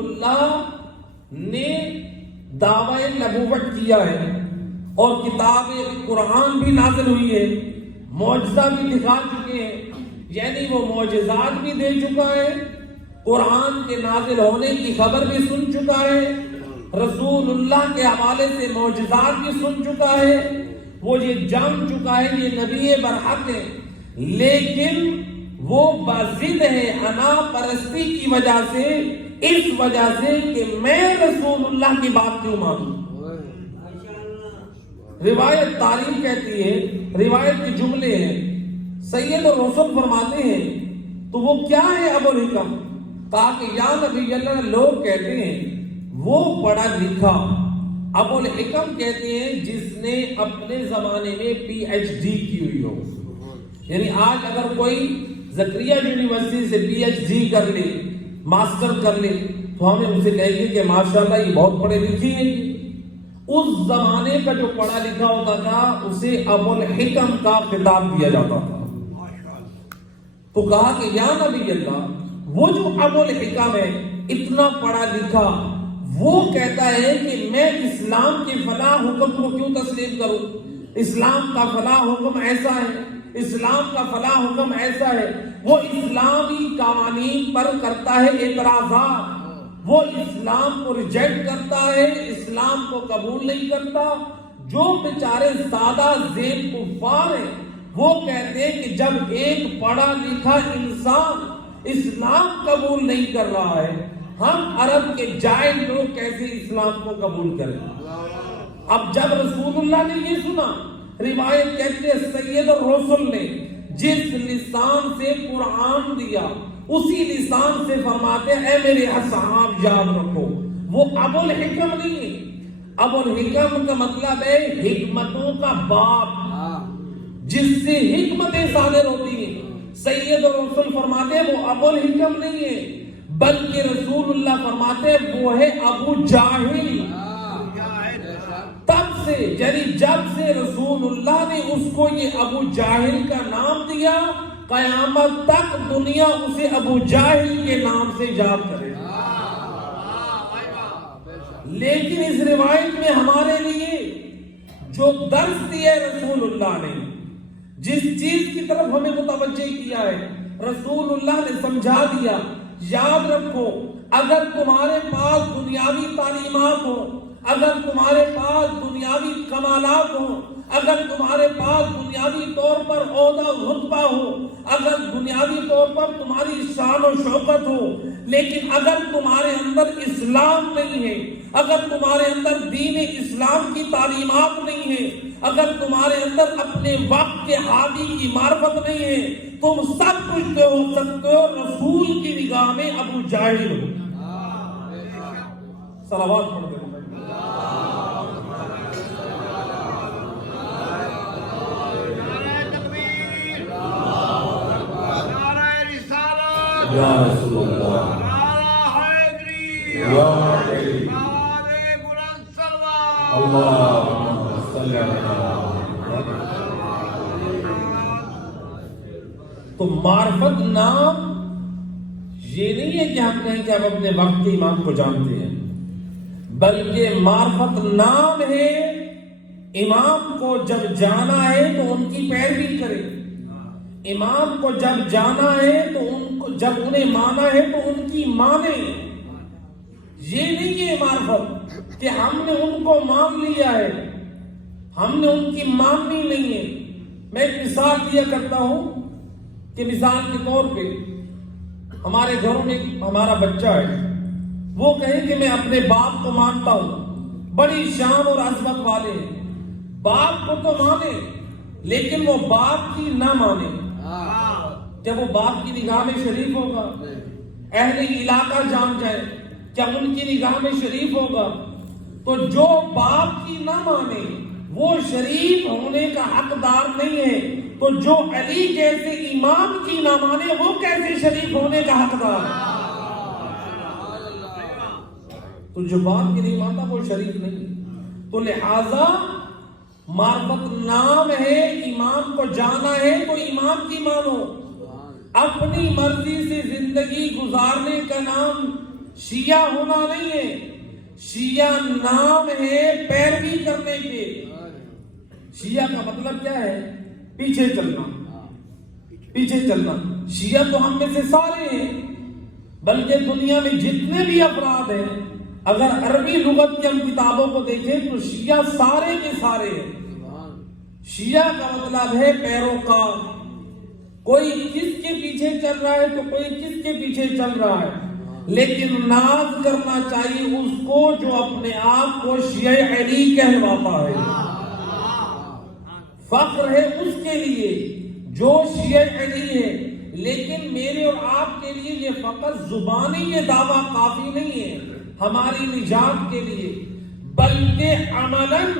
اللہ نے دعوی نبوت کیا ہے اور کتاب قرآن بھی نازل ہوئی ہے، معجزہ بھی دکھا چکے ہیں، یعنی وہ معجزات بھی دے چکا ہے، قرآن کے نازل ہونے کی خبر بھی سن چکا ہے، رسول اللہ کے حوالے سے معجزات بھی سن چکا ہے، وہ یہ جان چکا ہے یہ نبی برحق ہے، لیکن وہ باضد ہے انا پرستی کی وجہ سے، اس وجہ سے کہ میں رسول اللہ کی بات کیوں مانوں۔ روایت تاریخ کہتی ہے، روایت کے جملے ہیں، سید الرسل فرماتے ہیں تو وہ کیا ہے ابو الحکم؟ کہا کہ یا نبی اللہ، لوگ کہتے ہیں وہ پڑھا لکھا، ابو الحکم کہتے ہیں جس نے اپنے زمانے میں پی ایچ ڈی کی ہوئی ہو۔ یعنی آج اگر کوئی زکریا یونیورسٹی سے پی ایچ ڈی کر لے، ماسٹر کر لے، تو ہمیں ان سے کہیں گے کہ ماشاءاللہ یہ بہت پڑھے لکھے ہیں۔ اس زمانے کا جو پڑھا لکھا ہوتا تھا اسے ابو الحکم کا خطاب دیا جاتا تھا۔ تو کہا کہ یا نبی اللہ، وہ جو ابو الحکم ہے اتنا پڑھا لکھا، وہ کہتا ہے کہ میں اسلام کے فلاں حکم کو کیوں تسلیم کروں؟ اسلام کا فلاں حکم ایسا ہے، اسلام کا فلاں حکم ایسا ہے۔ وہ اسلامی قوانین پر کرتا ہے اعتراضات، وہ اسلام کو ریجیکٹ کرتا ہے، اسلام کو قبول نہیں کرتا۔ جو بیچارے سادہ ذیل کفار ہیں وہ کہتے ہیں کہ جب ایک پڑھا لکھا انسان اسلام قبول نہیں کر رہا ہے، ہم عرب کے جاہل لوگ کیسے اسلام کو قبول کریں؟ اب جب رسول اللہ نے یہ سنا، روایت کہتے ہیں سید الرسل نے جس لسان سے قرآن دیا اسی لسان سے فرماتے اے میرے اصحاب یاد رکھو، وہ ابو الحکم نہیں ہے۔ ابو الحکم کا مطلب ہے حکمتوں کا باپ، جس سے حکمتیں صادر ہوتی ہیں۔ سید الرسل فرماتے ہیں وہ ابو الحکم نہیں ہے، بلکہ رسول اللہ فرماتے ہیں وہ ہے ابو جاہل۔ تب سے یعنی جب سے رسول اللہ نے اس کو یہ ابو جاہل کا نام دیا، قیامت تک دنیا اسے ابو جاہل کے نام سے یاد کرے۔ لیکن اس روایت میں ہمارے لیے جو درس دیا رسول اللہ نے، جس چیز کی طرف ہمیں متوجہ کیا ہے، رسول اللہ نے سمجھا دیا۔ یاد رکھو، اگر تمہارے پاس دنیاوی تعلیمات ہو، اگر تمہارے پاس دنیاوی کمالات ہوں، اگر تمہارے پاس دنیاوی طور پر عہدہ رتبہ ہو، اگر دنیاوی طور پر تمہاری شان و شوکت ہو، لیکن اگر تمہارے اندر اسلام نہیں ہے، اگر تمہارے اندر دین اسلام کی تعلیمات نہیں ہے، اگر تمہارے اندر اپنے وقت کے ہادی کی معرفت نہیں ہے، تم سب کچھ ہو سکتے ہو، رسول کی نگاہ میں ابو جاہل ہو۔ صلوات پڑھ دیں۔ یا رسول اللہ، یا حیدری، اللہم صلی اللہ۔ تو معرفت نام یہ نہیں ہے کہ ہم کہیں کہ ہم اپنے وقت کے امام کو جانتے ہیں، بلکہ معرفت نام ہے امام کو جب جانا ہے تو ان کی پیروی کرے، امام کو جب جانا ہے تو جب انہیں مانا ہے تو ان کی مانے۔ یہ نہیں ہے معرفت کہ ہم نے ان کو مان لیا ہے، ہم نے ان کی ماننی نہیں ہے۔ میں ایک مثال دیا کرتا ہوں کہ مثال کے طور پہ ہمارے گھروں میں ہمارا بچہ ہے، وہ کہے کہ میں اپنے باپ کو مانتا ہوں، بڑی شان اور عظمت والے ہیں، باپ کو تو مانے لیکن وہ باپ کی نہ مانے، کیا وہ باپ کی نگاہ میں شریف ہوگا؟ اہل علاقہ جان جائے کیا ان کی نگاہ میں شریف ہوگا؟ تو جو باپ کی نہ مانے وہ شریف ہونے کا حقدار نہیں ہے، تو جو علی جیسے امام کی نہ مانے وہ کیسے شریف ہونے کا حقدار؟ تو جو باپ کی نہیں مانتا وہ شریف نہیں۔ تو لہذا معرفت نام ہے، امام کو جانا ہے تو امام کی مانو۔ اپنی مرضی سے زندگی گزارنے کا نام شیعہ ہونا نہیں ہے، شیعہ نام ہے پیروی کرنے کے۔ شیعہ کا مطلب کیا ہے؟ پیچھے چلنا، پیچھے چلنا۔ شیعہ تو ہم میں سے سارے ہیں، بلکہ دنیا میں جتنے بھی افراد ہیں، اگر عربی لغت کی ہم کتابوں کو دیکھیں تو شیعہ سارے کے سارے ہیں۔ شیعہ کا مطلب ہے پیروکار۔ کوئی کس کے پیچھے چل رہا ہے تو کوئی کس کے پیچھے چل رہا ہے، لیکن ناز کرنا چاہیے اس کو جو اپنے آپ کو شیعہ علی کہلواتا ہے۔ فخر ہے اس کے لیے جو شیعہ علی ہے، لیکن میرے اور آپ کے لیے یہ فقط زبانی یہ دعویٰ کافی نہیں ہے ہماری نجات کے لیے، بلکہ عملاً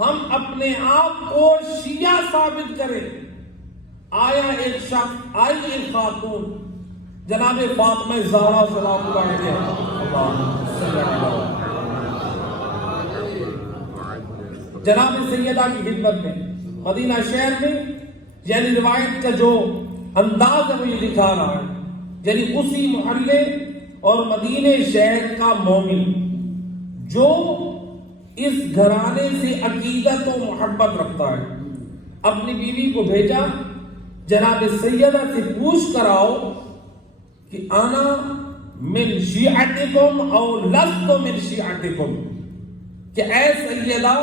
ہم اپنے آپ کو شیعہ ثابت کریں۔ آیا ایک شخص، آئی ایک خاتون، جناب فاطمہ زہرا سلام اللہ علیہا، جناب سیدہ کی خدمت میں مدینہ شہر میں، یعنی روایت کا جو انداز ہے وہ یہ دکھا رہا ہے، یعنی اسی محلے اور مدینہ شہر کا مومن جو اس گھرانے سے عقیدت و محبت رکھتا ہے، اپنی بیوی کو بھیجا جناب سیدہ سے پوچھ کر آؤ کہ انا من شیعتکم او لست من شیعتکم، کہ اے سیدہ،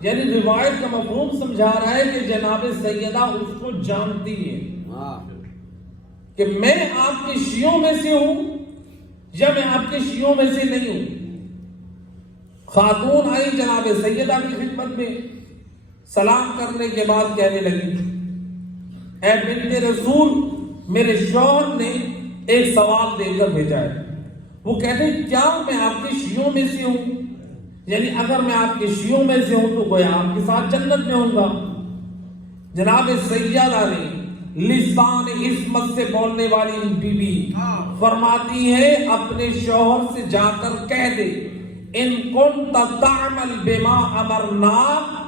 یعنی روایت کا مفہوم سمجھا رہا ہے کہ جناب سیدہ اس کو جانتی ہے کہ میں آپ کے شیعوں میں سے ہوں یا میں آپ کے شیعوں میں سے نہیں ہوں۔ خاتون آئی جناب سیدہ کی خدمت میں، سلام کرنے کے بعد کہنے لگی، اے بنت رسول، میرے شوہر نے ایک سوال دے کر بھیجا ہے۔ وہ کہتے ہیں کیا میں آپ کے شیعوں میں سے ہوں؟ یعنی اگر میں آپ کے شیعوں میں سے ہوں تو گویا آپ کے ساتھ جنت میں ہوں گا۔ جناب سیدہ نے لسان عصمت سے بولنے والی بی بی فرماتی ہے اپنے شوہر سے جا کر کہہ دے، ان کنت تعمل بما امرناک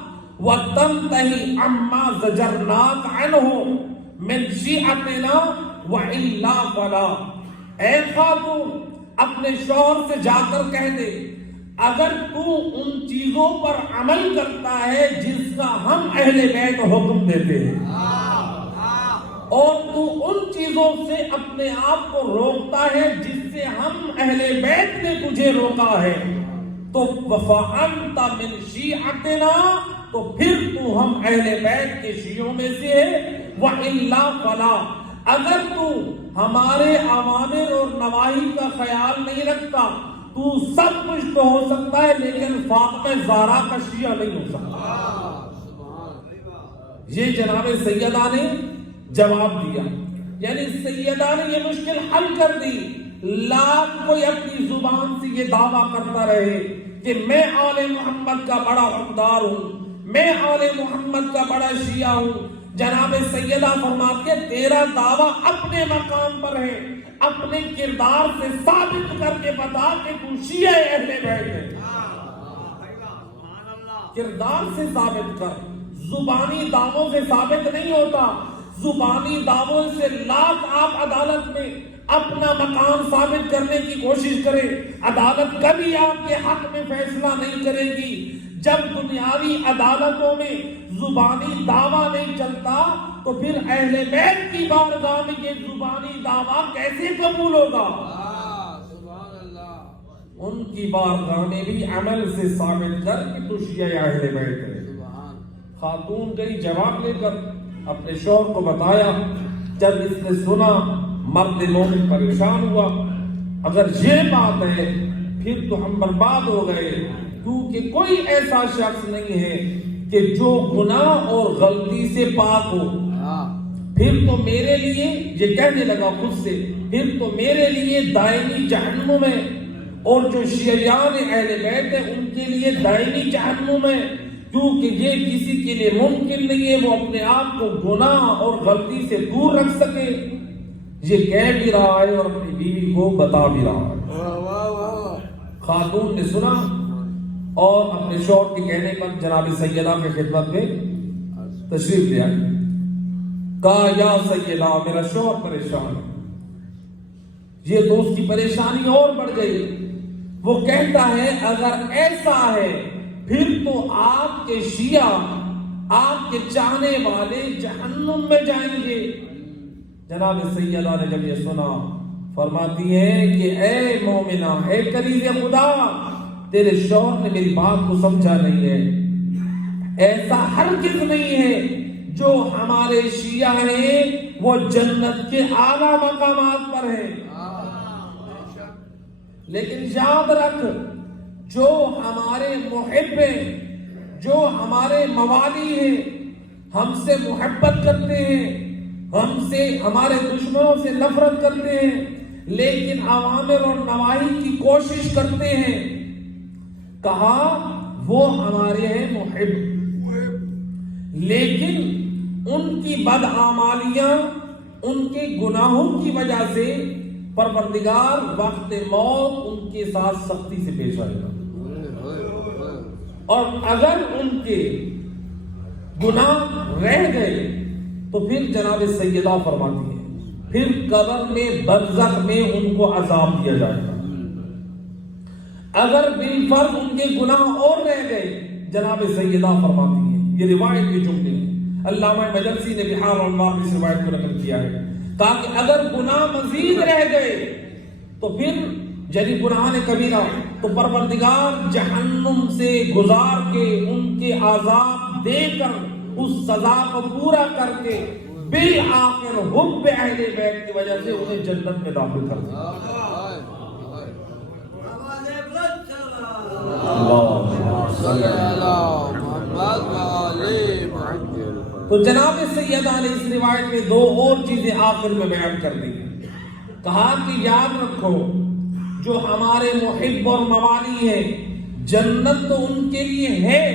وتنتہی عما زجرناک عنہ من شیعتنا وإلا فلا۔ اے خاتون، اپنے شوہر سے جا کر کہہ دے اگر تو ان چیزوں پر عمل کرتا ہے جس کا ہم اہل بیت حکم دیتے ہیں، اور تو ان چیزوں سے اپنے آپ کو روکتا ہے جس سے ہم اہل بیت نے تجھے روکا ہے، تو فَأَنْتَ مِنْ شِيعَتِنَا، تو پھر تو ہم اہل بیت کے شیعوں میں سے ہے، وَإِلَّا فَلَا، اگر تو ہمارے اوامر اور نواہی کا خیال نہیں رکھتا تو سب کچھ تو ہو سکتا ہے لیکن فاطمہ زہرا کا شیعہ نہیں ہو سکتا۔ یہ جناب سیدہ نے جواب دیا، یعنی سیدہ نے یہ مشکل حل کر دی۔ لاکھ کوئی اپنی زبان سے یہ دعویٰ کرتا رہے کہ میں آل محمد کا بڑا حقدار ہوں، میں آل محمد کا بڑا شیعہ ہوں، جناب سیدہ فرماتی ہے تیرا دعویٰ اپنے مقام پر ہے، اپنے کردار سے ثابت کر کے بتا کہ تو شیعہ اہل بیت ہے۔ کردار سے ثابت کر، زبانی دعووں سے ثابت نہیں ہوتا۔ زبانی دعووں سے لاکھ آپ عدالت میں اپنا مقام ثابت کرنے کی کوشش کریں، عدالت کبھی آپ کے حق میں فیصلہ نہیں کرے گی۔ جب دنیاوی عدالتوں میں زبانی دعویٰ نہیں چلتا تو پھر اہل بیت کی بارگاہ میں یہ زبانی دعویٰ کیسے قبول ہوگا؟ ان کی بارگاہ میں بھی عمل سے ثابت کر کہ تو شیعہ اہل بیت ہے۔ خاتون گئی جواب لے کر اپنے شوہر کو بتایا، جب اس نے سنا مرد مومن پریشان ہوا، اگر یہ بات ہے پھر تو ہم برباد ہو گئے، کیونکہ کوئی ایسا شخص نہیں ہے کہ جو گناہ اور غلطی سے پاک ہو۔ پھر تو میرے لیے، یہ کہنے لگا خود سے، پھر تو میرے لیے دائمی جہنم ہے، اور جو شیعیان اہل بیت ہیں ان کے لیے دائمی جہنم ہے، کیونکہ یہ کسی کے لیے ممکن نہیں ہے وہ اپنے آپ کو گناہ اور غلطی سے دور رکھ سکے۔ یہ کہہ بھی رہا ہے اور اپنی بیوی کو بتا بھی رہا ہے۔ خاتون نے سنا اور اپنے شوہر کے کہنے پر جناب سیدہ کی خدمت میں تشریف لیا، کہا یا سیدہ میرا شوہر پریشان ہے، یہ تو اس کی پریشانی اور بڑھ گئی. وہ کہتا ہے اگر ایسا ہے پھر تو آپ کے شیعہ، آپ کے چاہنے والے جہنم میں جائیں گے. جناب سیدہ نے جب یہ سنا فرماتی ہے کہ اے مومنہ، اے کلیز خدا، تیرے شوہر نے میری بات کو سمجھا نہیں ہے. ایسا ہرگز نہیں ہے. جو ہمارے شیعہ ہیں وہ جنت کے اعلیٰ مقامات پر ہیں، لیکن یاد رکھ جو ہمارے محب ہیں، جو ہمارے موالی ہیں، ہم سے محبت کرتے ہیں، ہم سے، ہمارے دشمنوں سے نفرت کرتے ہیں، لیکن اوامر اور نواہی کی کوشش کرتے ہیں، کہا وہ ہمارے ہیں محب، لیکن ان کی بدعمالیاں، ان کے گناہوں کی وجہ سے پروردگار وقت موت ان کے ساتھ سختی سے پیش آئے گا. اور اگر ان کے گناہ رہ گئے تو پھر جناب سیدہ فرماتی ہے پھر قبر میں برزخ میں ان کو عذاب دیا جائے گا. اگر بالفرض ان کے گناہ اور رہ گئے، جناب سیدہ فرماتی ہے، یہ روایت کے جملے ہیں، علامہ مجلسی نے بحار الانوار میں اس روایت کو نقل کیا ہے، تاکہ اگر گناہ مزید رہ گئے تو پھر یعنی گناہ کبیرہ، تو پروردگار جہنم سے گزار کے ان کے عذاب دے کر اس سزا کو پورا کر کے بالآخر حب اہل بیت کی وجہ سے انہیں جنت میں داخل کر دیا. تو جناب سیدہ نے اس روایت میں دو اور چیزیں آخر میں بیان کر دی. کہا کہ یاد رکھو جو ہمارے محب اور موالی ہیں، جنت تو ان کے لیے ہے،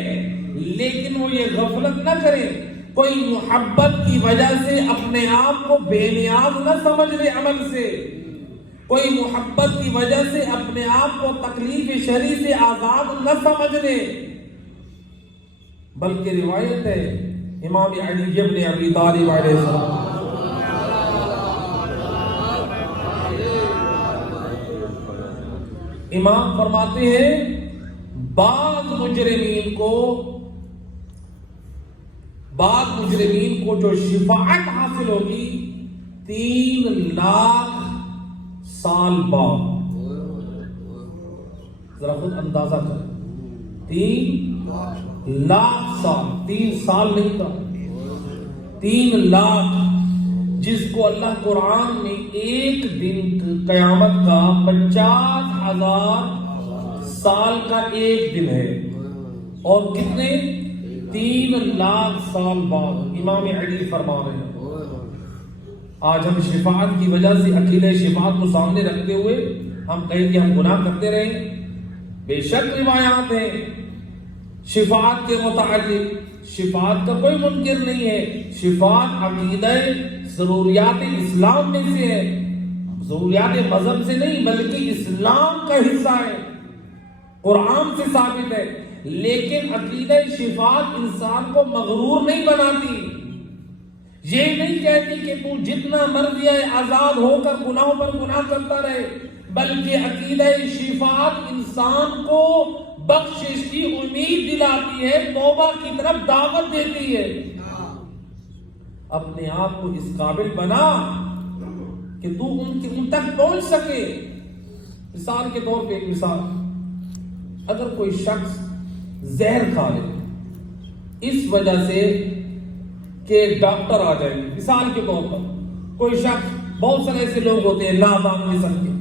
لیکن وہ یہ غفلت نہ کرے، کوئی محبت کی وجہ سے اپنے آپ کو بے نیاز نہ سمجھ لے عمل سے، کوئی محبت کی وجہ سے اپنے آپ کو تکلیف شرعی سے آزاد نہ سمجھ لے، بلکہ روایت ہے امام علی ابن ابی طالب علیہ السلام امام فرماتے ہیں بعض مجرمین کو جو شفاعت حاصل ہوگی 3 لاکھ سال بعد. ذرا خود اندازہ کریں، 3 لاکھ سال، 3 سال نہیں تھا، 3 لاکھ، جس کو اللہ قرآن میں ایک دن قیامت کا 50,000 سال کا ایک دن ہے، اور کتنے 3 لاکھ سال بعد. امام علی فرما رہے ہیں آج ہم شفاعت کی وجہ سے عقیدہ شفاعت کو سامنے رکھتے ہوئے ہم کہیں کہ ہم گناہ کرتے رہے. بے شک روایات ہیں شفاعت کے متعلق، شفاعت کا کوئی منکر نہیں ہے، شفاعت عقیدہ ضروریات اسلام میں سے ہے، ضروریات مذہب سے نہیں بلکہ اسلام کا حصہ ہے، قرآن سے ثابت ہے. لیکن عقیدہ شفاعت انسان کو مغرور نہیں بناتی، یہ نہیں کہتی کہ تو جتنا مرضی ہے آزاد ہو کر گناہوں پر گناہ کرتا رہے، بلکہ عقیدہ شفاعت انسان کو بخشش کی امید دلاتی ہے، توبہ کی طرف دعوت دیتی ہے. اپنے آپ کو اس قابل بنا کہ تو ان تک پہنچ سکے. مثال کے طور پہ ایک مثال، اگر کوئی شخص زہر کھا لے اس وجہ سے کہ ڈاکٹر آ جائے، مثال کے طور پر کوئی شخص، بہت سارے ایسے لوگ ہوتے ہیں نادان قسم کے،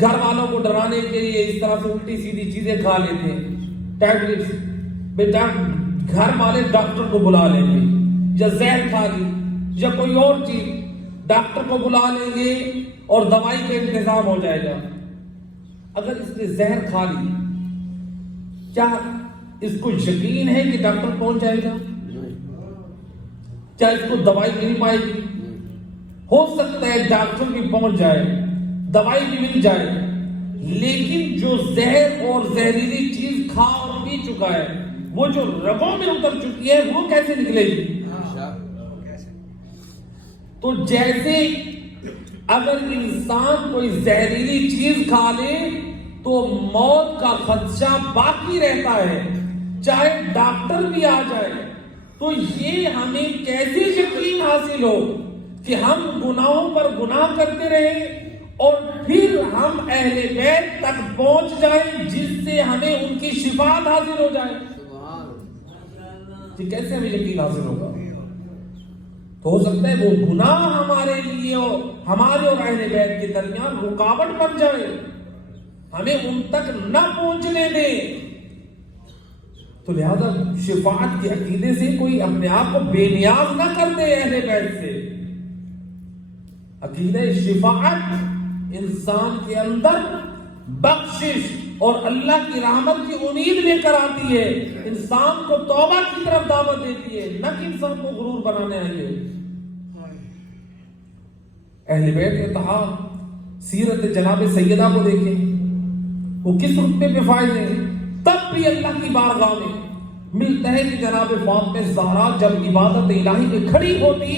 گھر والوں کو ڈرانے کے لیے اس طرح سے الٹی سیدھی چیزیں کھا لیتے ہیں، ٹیبلٹس، بیٹا گھر والے ڈاکٹر کو بلا لیں گے، یا زہر کھا لی یا کوئی اور چیز، ڈاکٹر کو بلا لیں گے اور دوائی کا انتظام ہو جائے گا. اگر اس نے زہر کھا لی، کیا اس کو یقین ہے کہ ڈاکٹر پہنچ جائے گا؟ کیا اس کو دوائی مل پائے گی؟ ہو سکتا ہے ڈاکٹر بھی پہنچ جائے، دوائی بھی مل جائے، لیکن جو زہر اور زہریلی چیز کھا اور پی چکا ہے، وہ جو رگوں میں اتر چکی ہے وہ کیسے نکلے گی؟ تو جیسے اگر انسان کوئی زہریلی چیز کھا لے تو موت کا خدشہ باقی رہتا ہے، چاہے ڈاکٹر بھی آ جائے۔ تو یہ ہمیں کیسے یقین حاصل ہو کہ ہم گناہوں پر گناہ کرتے رہیں اور پھر ہم اہل بیت تک پہنچ جائیں جس سے ہمیں ان کی شفاعت حاصل ہو جائے؟ کہ کیسے ہمیں یقین حاصل ہوگا؟ تو ہو سکتا ہے وہ گناہ ہمارے لیے اور ہمارے اور اہل بیت کے درمیان رکاوٹ بن جائے، ہمیں ان تک نہ پہنچنے دے۔ تو لہذا شفاعت کے عقیدے سے کوئی اپنے آپ کو بے نیاز نہ کر دے اہل بیت سے۔ عقیدہ شفاعت انسان کے اندر بخشش اور اللہ کی رحمت کی امید لے کر آتی ہے، انسان کو توبہ کی طرف دعوت دیتی ہے، نہ کہ انسان کو غرور بنانے آئی ہے۔ اہل بیت کے اتحاد سیرت جناب سیدہ کو دیکھیں، وہ کس رتبے پہ فائز ہیں، تب بھی اللہ کی بارگاہ میں ملتا ہے کہ جناب فاطمہ زہرا جب عبادت الہی میں کھڑی ہوتی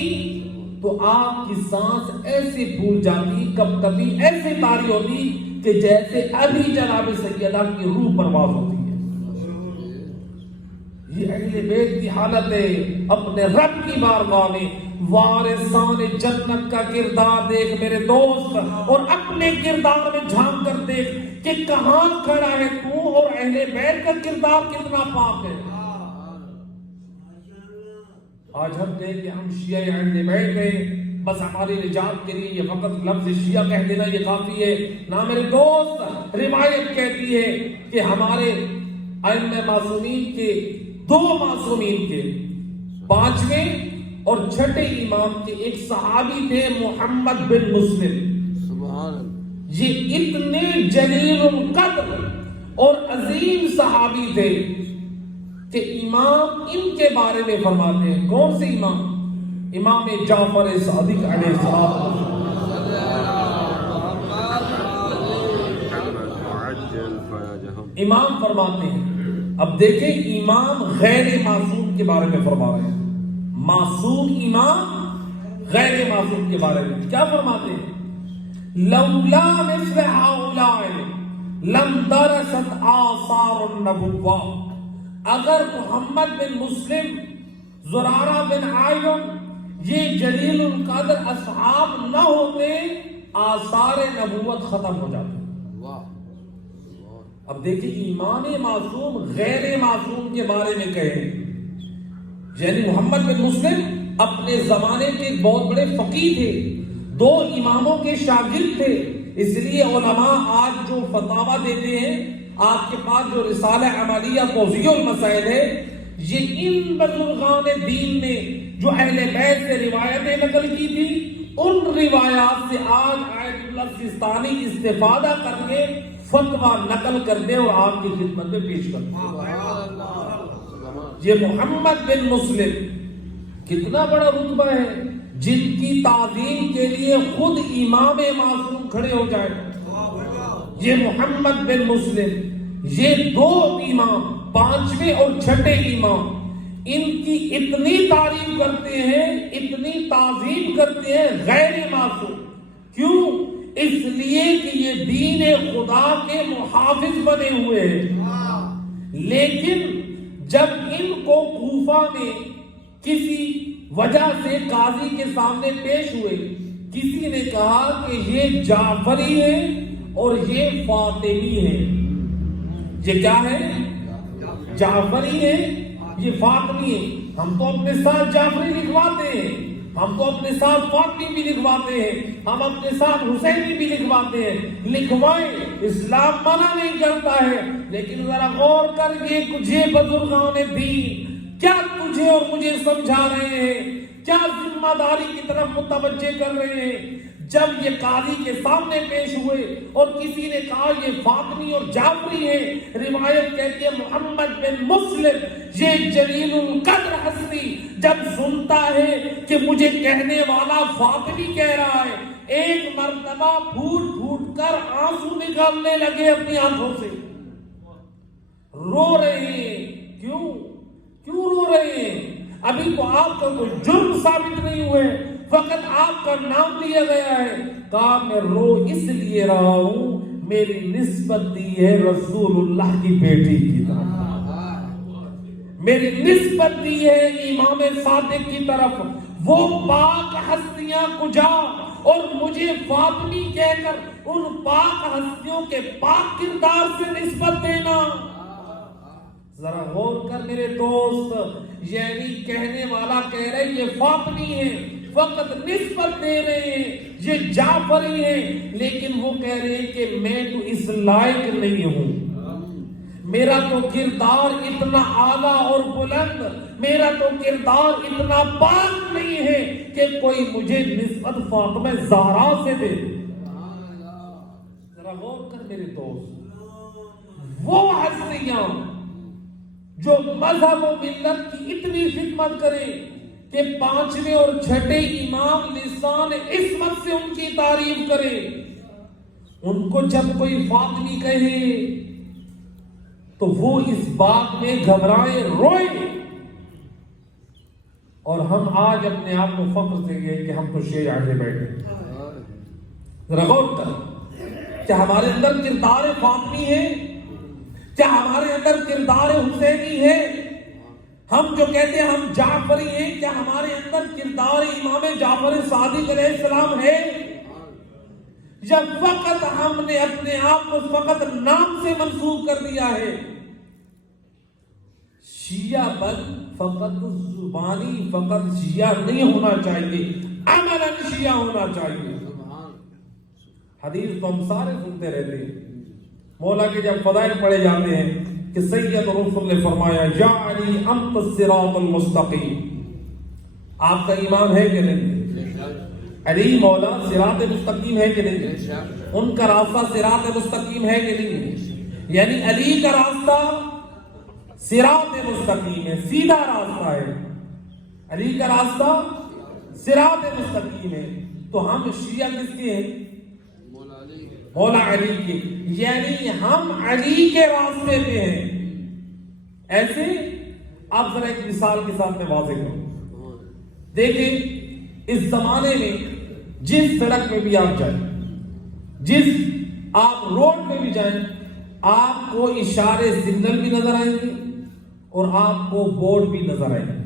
تو آپ کی سانس ایسے پھول جاتی، کب کبھی ایسے طاری ہوتی کہ جیسے ابھی جناب سیدہ کی روح پرواز ہوتی ہے۔ یہ اہل بیت کی حالت ہے، اپنے رب کی بارگاہ میں وارثان جنت کا کردار دیکھ میرے دوست، اور اپنے کردار میں جھانک کر دیکھ کہ کہاں کھڑا ہے تو، اور اہل بیت کا کردار کتنا پاک ہے۔ آج ہم کہیں کہ ہم شیعہ اہل بیت ہیں، بس ہماری نجات کے لیے یہ فقط لفظ شیعہ کہہ دینا یہ کافی ہے۔ نہ میرے دوست، روایت کہتی ہے کہ ہمارے ائمہ معصومین کے، دو معصومین کے، پانچویں اور چھٹے امام کے ایک صحابی تھے محمد بن مسلم۔ یہ اتنے جلیل القدر اور عظیم صحابی تھے کہ امام ان کے بارے میں فرماتے ہیں۔ کون سے امام؟ امام جعفر صادق علیہ السلام۔ امام فرماتے ہیں، اب دیکھیں امام غیر معصوم کے بارے میں فرما رہے ہیں، معصوم امام غیر معصوم کے بارے میں کیا فرماتے ہیں؟ لولا مثل هؤلاء لم درست آثار النبوہ، اگر محمد بن مسلم، زرارہ بن عائم، یہ جلیل القدر اصحاب نہ ہوتے، آثار نبوت ختم ہو جاتے۔ اب دیکھیں امام معصوم غیر معصوم کے بارے میں کہیں، یعنی محمد بن مسلم اپنے زمانے کے ایک بہت بڑے فقیہ تھے، دو اماموں کے شاگرد تھے، اس لیے علماء آج جو فتاویٰ دیتے ہیں، آپ کے پاس جو رسالہ عملیہ توضیح المسائل ہے، یہ ان بزرگان دین نے جو اہل بیت سے روایتیں نقل کی تھی، ان روایات سے آج آیت اللہ سستانی استفادہ کر کے فتویٰ نقل کرتے اور آپ کی خدمت میں پیش کرتے۔ یہ محمد بن مسلم کتنا بڑا رتبہ ہے، جن کی تعظیم کے لیے خود امام معصوم کھڑے ہو جائے۔ یہ محمد بن مسلم، یہ دو امام، پانچویں اور چھٹے امام، ان کی اتنی تعریف کرتے ہیں، اتنی تعظیم کرتے ہیں غیر معصوم۔ کیوں؟ اس لیے کہ یہ دین خدا کے محافظ بنے ہوئے ہیں۔ لیکن جب ان کو کوفہ میں کسی وجہ سے قاضی کے سامنے پیش ہوئے، کسی نے کہا کہ یہ جعفری ہے اور یہ فاطمی ہے۔ یہ کیا ہے؟ جعفری ہے، یہ فاطمی ہے۔ ہم تو اپنے ساتھ جعفری لکھواتے ہیں، ہم تو اپنے ساتھ فاطمی بھی لکھواتے ہیں، ہم اپنے ساتھ حسینی بھی لکھواتے ہیں، لکھوائیں، اسلام منع نہیں کرتا ہے۔ لیکن ذرا غور کر کے کچھ بزرگان دین کیا تجھے اور مجھے سمجھا رہے ہیں، کیا ذمہ داری کی طرف متوجہ کر رہے ہیں۔ جب یہ قاضی کے سامنے پیش ہوئے اور کسی نے کہا یہ فاطمی اور جعفری ہے، روایت کہتی ہے محمد بن مسلم، یہ جلیل القدر ہستی، جب سنتا ہے کہ مجھے کہنے والا فاطمی کہہ رہا ہے، ایک مرتبہ پھوٹ پھوٹ کر آنسو نکالنے لگے اپنی آنکھوں سے، رو رہے ہیں۔ کیوں رو رہے ہیں؟ ابھی تو آپ کا کوئی جرم ثابت نہیں ہوئے، فقط آپ کا نام لیا گیا ہے. کہا میں رو اس لیے رہا ہوں میری نسبت دی ہے رسول اللہ کی بیٹی کی طرف, میری نسبت دی ہے امام صادق کی طرف. وہ پاک ہستیاں کجا اور مجھے فاطمی کہہ کر ان پاک ہستیوں کے پاک کردار سے نسبت دینا. ذرا غور کر میرے دوست, یعنی کہنے والا کہہ رہے یہ فاطمی ہے, فقط نسبت دے رہے ہیں یہ جعفری ہیں, لیکن وہ کہہ رہے ہیں کہ میں تو اس لائق نہیں ہوں, میرا تو کردار اتنا اعلیٰ اور بلند, میرا تو کردار اتنا پاک نہیں ہے کہ کوئی مجھے نسبت فاطمہ زہرا سے دے. ذرا غور کر میرے دوست, وہ ہستیاں جو مذہب و ملت کی اتنی خدمت کریں کہ 5ویں اور 6ٹھے امام لسان عصمت سے ان کی تعریف کرے, ان کو جب کوئی فاطمی کہے تو وہ اس بات میں گھبرائے روئے. اور ہم آج اپنے آپ کو فخر سے گئے کہ ہم تو شیعہ آگے بیٹھے. ذرا غور کر, کیا ہمارے اندر کردار فاطمی ہے؟ کیا ہمارے اندر کردار حسینی ہے؟ ہم جو کہتے ہیں ہم جعفری ہیں, کیا ہمارے اندر کردار امام جعفر صادق علیہ السلام ہے؟ یا فقط ہم نے اپنے آپ کو فقط نام سے منسوب کر دیا ہے؟ شیعہ بن فقط زبانی فقط شیعہ نہیں ہونا چاہیے, عملاً شیعہ ہونا چاہیے. حدیث تو ہم سارے سنتے رہتے ہیں, مولا کے جب فضائل پڑھے جاتے ہیں کہ سید رسول نے فرمایا یا علی انت الصراط المستقیم. آپ کا ایمان ہے کہ نہیں؟ علی مولا صراط مستقیم ہے کہ نہیں؟ ان کا راستہ صراط مستقیم ہے کہ نہیں؟ یعنی علی کا راستہ صراط مستقیم ہے, سیدھا راستہ ہے. علی کا راستہ صراط مستقیم ہے. تو ہم شیعہ کس کے ہیں؟ مولا علی کے, یعنی ہم علی کے راستے پہ ہیں. ایسے آپ ذرا ایک مثال کے ساتھ میں واضح کروں. دیکھیں اس زمانے میں جس سڑک پہ بھی آپ جائیں, جس آپ روڈ پہ بھی جائیں, آپ کو اشارے سگنل بھی نظر آئیں گے اور آپ کو بورڈ بھی نظر آئیں گے.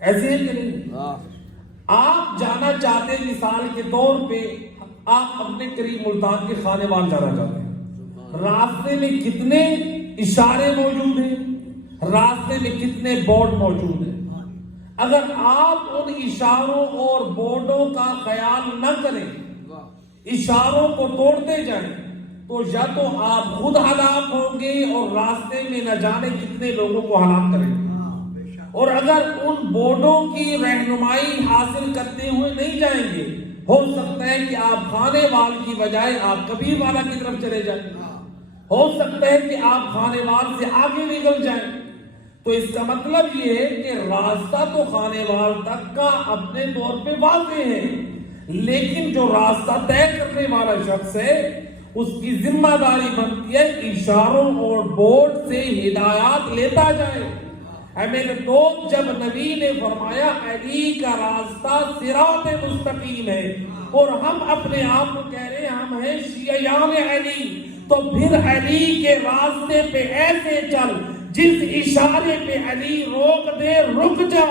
ایسے ہے کہ نہیں؟ آپ جانا چاہتے ہیں, مثال کے طور پہ آپ اپنے قریب ملتان کے خانے وال جانا چاہتے ہیں, راستے میں کتنے اشارے موجود ہیں, راستے میں کتنے بورڈ موجود ہیں. اگر آپ ان اشاروں اور بورڈوں کا خیال نہ کریں, اشاروں کو توڑتے جائیں, تو یا تو آپ خود ہلاک ہوں گے اور راستے میں نہ جانے کتنے لوگوں کو ہلاک کریں گے. اور اگر ان بورڈوں کی رہنمائی حاصل کرتے ہوئے نہیں جائیں گے, ہو سکتا ہے کہ آپ خانے وال کی بجائے آپ کبیر والا کی طرف چلے جائیں, ہو سکتا ہے کہ آپ خانے وال سے آگے نکل جائیں. تو اس کا مطلب یہ ہے کہ راستہ تو خانے وال تک کا اپنے طور پہ واضح ہے, لیکن جو راستہ طے کرنے والا شخص ہے اس کی ذمہ داری بنتی ہے اشاروں اور بورڈ سے ہدایات لیتا جائے. اے میرے دوست, جب نبی نے فرمایا علی کا راستہ صراط مستقیم ہے اور ہم اپنے آپ کو کہہ رہے ہیں ہم ہیں شیعیان علی, تو پھر علی کے راستے پہ ایسے چل جس اشارے پہ علی روک دے رک جا,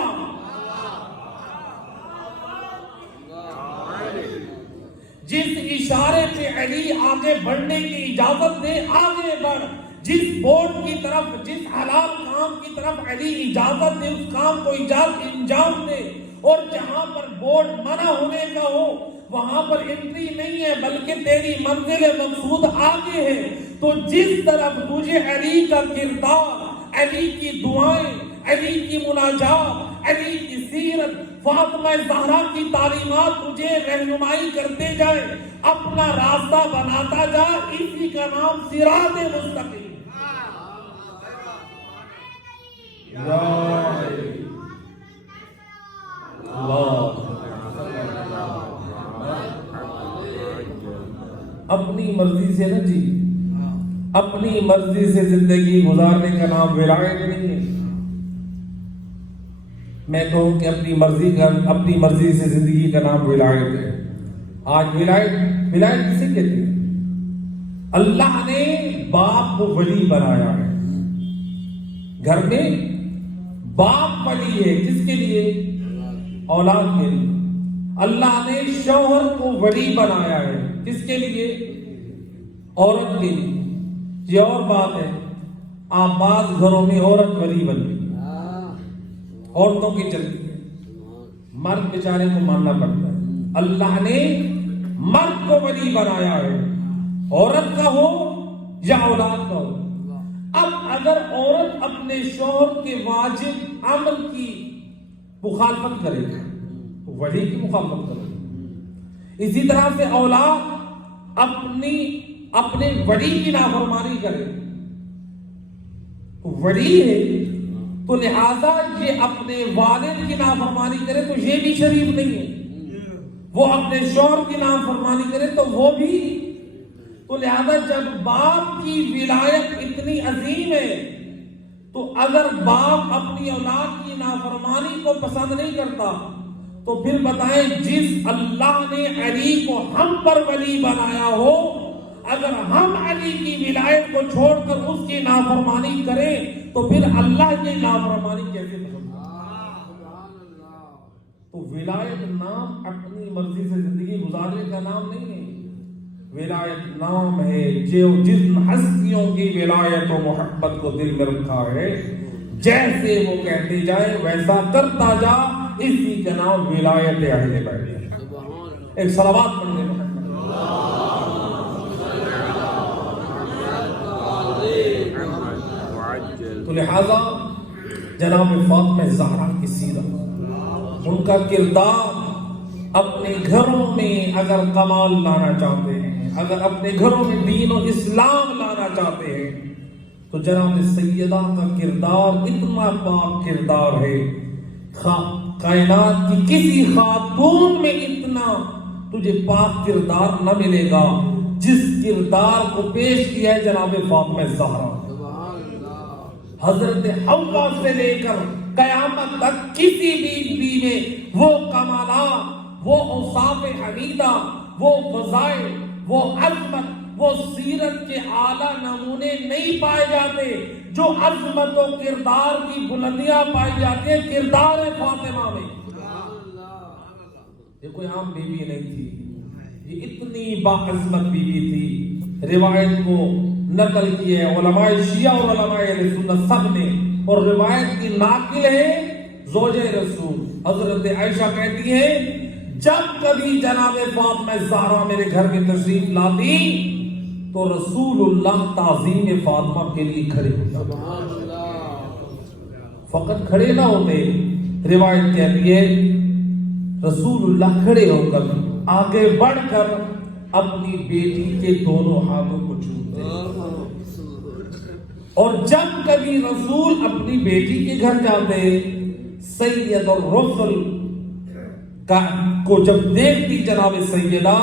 جس اشارے پہ علی آگے بڑھنے کی اجازت دے آگے بڑھ, جس بورڈ کی طرف, جس حلال کام کی طرف علی اجازت دے اس کام کو انجام دے, اور جہاں پر بورڈ منع ہونے کا ہو وہاں پر انٹری نہیں ہے بلکہ تیری منزل مقصود آگے ہے. تو جس طرف تجھے علی کا کردار, علی کی دعائیں, علی کی مناجات, علی کی سیرت, فاطمہ زہرا کی تعلیمات تجھے رہنمائی کرتے جائے, اپنا راستہ بناتا جا, اسی کا نام صراط مستقیم. اپنی مرضی سے نا جی, اپنی مرضی سے زندگی گزارنے کا نام ولایت نہیں ہے. میں کہوں کہ اپنی مرضی سے زندگی کا نام ولایت ہے. آج ولایت کسے کہتے ہیں؟ اللہ نے باپ کو ولی بنایا ہے. گھر میں باپ ولی ہے. کس کے لیے؟ اولاد کے لیے. اللہ نے شوہر کو ولی بنایا ہے. کس کے لیے؟ عورت کے لیے. یہ اور بات ہے. آپ بعض گھروں میں عورت ولی بن گئی، عورتوں کی چلتی ہے، مرد بیچارے کو ماننا پڑتا ہے. اللہ نے مرد کو ولی بنایا ہے، عورت کا ہو یا اولاد کا ہو. اب اگر عورت اپنے شوہر کے واجب عمل کی مخالفت کرے تو ولی کی مخالفت کرے. اسی طرح سے اولاد اپنے ولی کی نافرمانی کرے تو ولی ہے، تو لہذا یہ اپنے والد کی نافرمانی کرے تو یہ بھی شریف نہیں ہے. وہ اپنے شوہر کی نافرمانی کرے تو وہ بھی. تو لہذا جب باپ کی ولایت اتنی عظیم ہے تو اگر باپ اپنی اولاد کی نافرمانی کو پسند نہیں کرتا تو پھر بتائیں جس اللہ نے علی کو ہم پر ولی بنایا ہو، اگر ہم علی کی ولایت کو چھوڑ کر اس کی نافرمانی کریں تو پھر اللہ کی نافرمانی کیسے پسند کریں؟ تو ولایت نام اپنی مرضی سے زندگی گزارنے کا نام نہیں ہے. ولایت نام ہے جو جن ہستیوں کی ولایت و محبت کو دل میں رکھا ہے، جیسے وہ کہتے جائیں ویسا کرتا جا، اسی کا نام ولایت اہل بیت ہے. ایک صلوات پڑھ لیں. تو لہذا جناب فاطمہ زہرا کی سیرت، ان کا کردار، اپنے گھروں میں اگر کمال لانا چاہتے ہیں، اگر اپنے گھروں میں دین و اسلام لانا چاہتے ہیں تو جناب سیدہ کا کردار اتنا پاک کردار ہے. کائنات کی کسی خاتون میں اتنا تجھے پاک کردار نہ ملے گا جس کردار کو پیش کیا ہے جناب فاطمہ زہرا. حضرت حوا سے لے کر قیامت تک کسی بھی میں وہ کمالات، وہ اوصاف حمیدہ، وہ فضائل، وہ عظمت، وہ سیرت کے اعلیٰ نمونے نہیں پائے جاتے جو عظمت و کردار کی بلندیاں پائی جاتی ہیں کردار فاطمہ میں. یہ کوئی عام بیوی نہیں تھی، یہ اتنی باعظمت بیوی تھی. روایت کو نقل کی ہے علماء شیعہ اور علماء اہل سنت سب نے، اور روایت کی ناقل ہے زوجہ رسول حضرت عائشہ کہتی ہیں جب کبھی جناب فاطمہ زہرا میرے گھر میں تشریف لاتی تو رسول اللہ تعظیم فاطمہ کے لیے کھڑے ہوتے. فقط کھڑے نہ ہوتے، روایت کہتی ہے رسول اللہ کھڑے ہو کر آگے بڑھ کر اپنی بیٹی کے دونوں ہاتھوں کو چومتے. اور جب کبھی رسول اپنی بیٹی کے گھر جاتے سید الرسل کو جب دیکھتی جناب سیدہ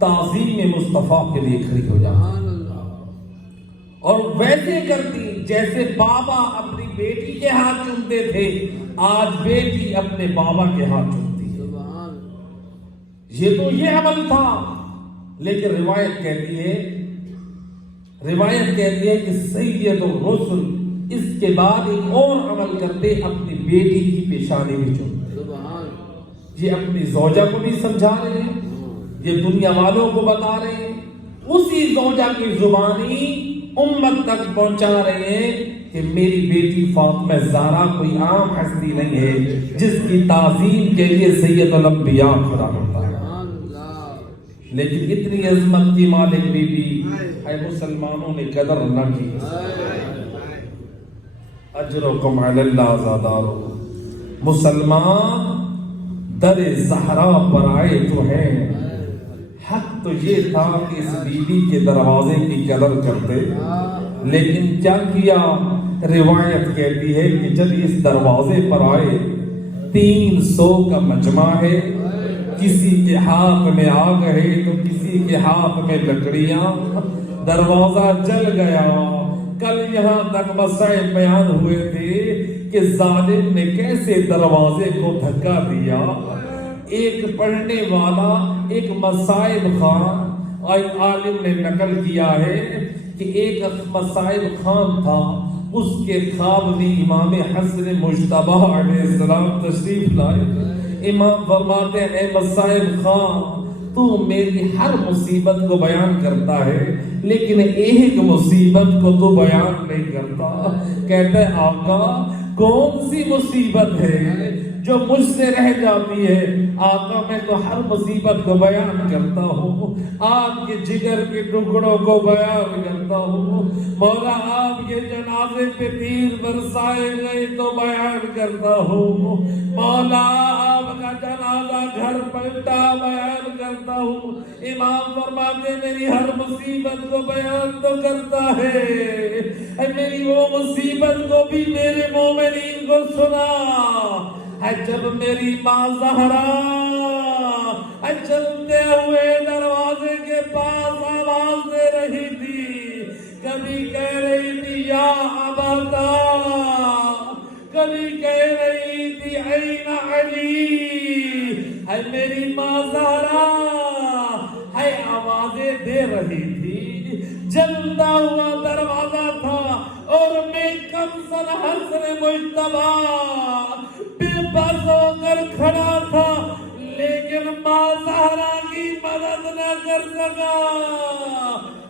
تعظیم مصطفیٰ کے لیے کھڑی ہو جاتی اور ویسے کرتی جیسے بابا اپنی بیٹی کے ہاتھ چومتے تھے، آج بیٹی اپنے بابا کے ہاتھ چومتی ہے. یہ تو یہ عمل تھا، لیکن روایت کہتی ہے کہ سید الرسل اس کے بعد ایک اور عمل کرتے، اپنی بیٹی کی پیشانی بھی چومتے. یہ اپنی زوجہ کو بھی سمجھا رہے ہیں، یہ دنیا والوں کو بتا رہے ہیں، اسی زوجہ کی زبانی امت تک پہنچا رہے ہیں کہ میری بیٹی فاطمہ زہرا کوئی عام ہستی نہیں ہے جس کی تعظیم کے لیے سید الانبیاء کھڑا ہوتا ہے. لیکن اتنی عظمت کی مالک بی بی اے مسلمانوں نے قدر نہ کی. اجرکم علی اللہ زادارو، مسلمان در زہرا پر آئے تو ہیں. حق تو یہ تھا کہ اس بی بی کے دروازے کی قدر کرتے، لیکن کیا کیا؟ روایت کہتی ہے کہ جب اس دروازے پر آئے 300 کا مجمع ہے، کسی کے ہاتھ میں آگ ہے تو کسی کے ہاتھ میں لکڑیاں، دروازہ جل گیا. کل یہاں تک مسائل بیان ہوئے تھے کہ ظالم نے کیسے دروازے کو دھکا دیا. ایک پڑھنے والا، ایک مصائب خان، ایک عالم نے نقل کیا ہے کہ ایک مصائب خان تھا، اس کے خواب میں امام حسن مجتبی علیہ السلام تشریف لائے. امام فرماتے ہیں اے مصائب خان، تو میری ہر مصیبت کو بیان کرتا ہے لیکن ایک مصیبت کو تو بیان نہیں کرتا. کہتا ہے آقا کون سی مصیبت ہے جو مجھ سے رہ جاتی ہے؟ آقا میں تو ہر مصیبت کو بیان کرتا ہوں، آپ کے جگر کے ٹکڑوں کو بیان کرتا ہوں، مولا آپ کے جنازے پہ تیر برسائے گئے تو بیان کرتا ہوں، مولا آپ کا جنازہ گھر پلٹا بیان کرتا ہوں. امام فرماتے میری ہر مصیبت کو بیان تو کرتا ہے، میری وہ مصیبت کو بھی میرے مومنین کو سنا ہے. جب میری ماں زہرا چلتے ہوئے دروازے کے پاس آواز دے رہی تھی، کبھی کہہ رہی تھی یا ابتا، کبھی کہہ رہی تھی این علی، ہے میری ماں زہرا ہے آوازیں دے رہی تھی. جلتا ہوا دروازہ تھا اور میں کمسن حسن مجتبی بے بس ہو کر کھڑا تھا، لیکن ماں زہرا کی مدد نہ کر سکا.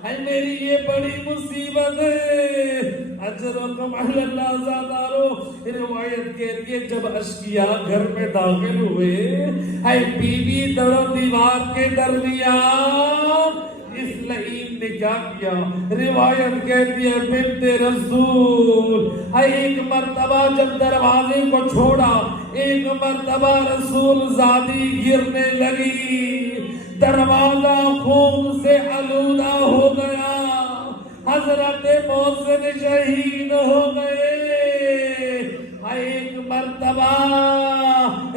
ہے میری یہ بڑی مصیبت ہے. اجرکم علی اللہ زادارو. روایت کہتی ہے جب اشقیاء گھر میں داخل ہوئے، ہے بیوی در و دیوار کے درمیان، اس لعین نے کیا کیا؟ روایت کہتی ہے بنت رسول ہے ایک مرتبہ جب دروازے کو چھوڑا، ایک مرتبہ رسول زادی گرنے لگی، دروازہ خون سے آلودہ ہو گیا، حضرت محسن شہید ہو گئے. ایک مرتبہ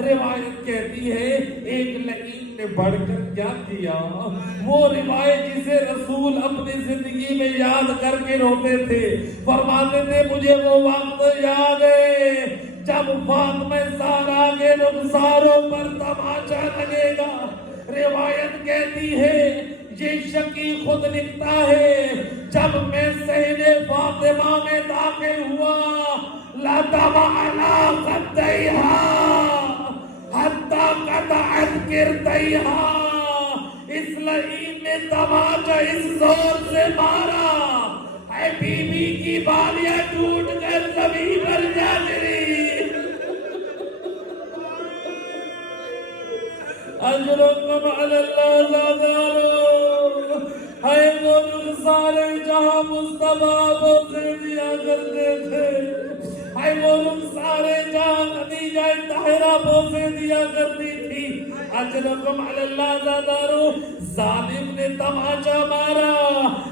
روایت کہتی ہے ایک لعین نے بڑھ کر کیا کیا، وہ روایت جسے رسول اپنی زندگی میں یاد کر کے روتے تھے، فرماتے تھے مجھے وہ وقت یاد ہے جب فاطمہ زہرا کے رخساروں پر تماشا لگے گا. روایت کہتی ہے یہ شکی خود لکھتا ہے جب میں صحن فاطمہ میں داخل ہوا، لَدَمَ عَلَىٰ خَدَّيْهَا حَتَّىٰ قَطَعَتْ كِرْتَيْهَا. اس لعین نے تماچا اس زور سے مارا اے بی بی کی بالیاں ٹوٹ کر زمین پر جا گری. اجرکم علی اللہ زادارو. ہے وہ رخسارے جہاں مصطفیٰ بوسے دیا کرتے تھے، ہے وہ رخسارے جہاں خدیجہ طاہرہ بوسے دیا کرتی تھی. اجرکم علی اللہ زادارو. ظالم نے تماچا مارا،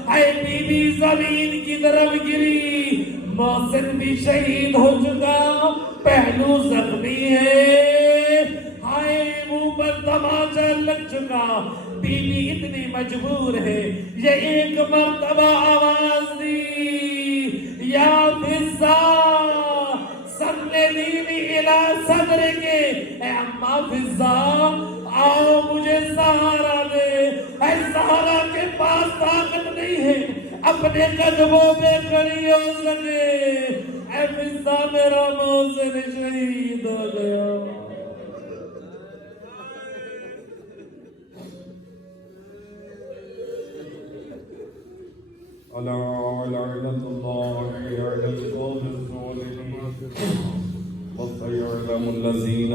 ہے بی بی زمین کی طرف گری، محسن بھی شہید ہو چکا، پہلو زخمی ہے، ہائے منہ پر تماچا لگ چکا. بی بی اتنی مجبور ہے، یہ ایک مرتبہ آواز دی یا فضا سندینی الی صدر کے، اے اماں فضا آؤ مجھے سہارا دے. اے سہارا کے پاس طاقت نہیں ہے اپنے قدموں میں کھڑی ہو سکے. اے فضا میرا محسن شہید ہو گیا. ألا لعنة الله على القوم الظالمين وسيعلم الذين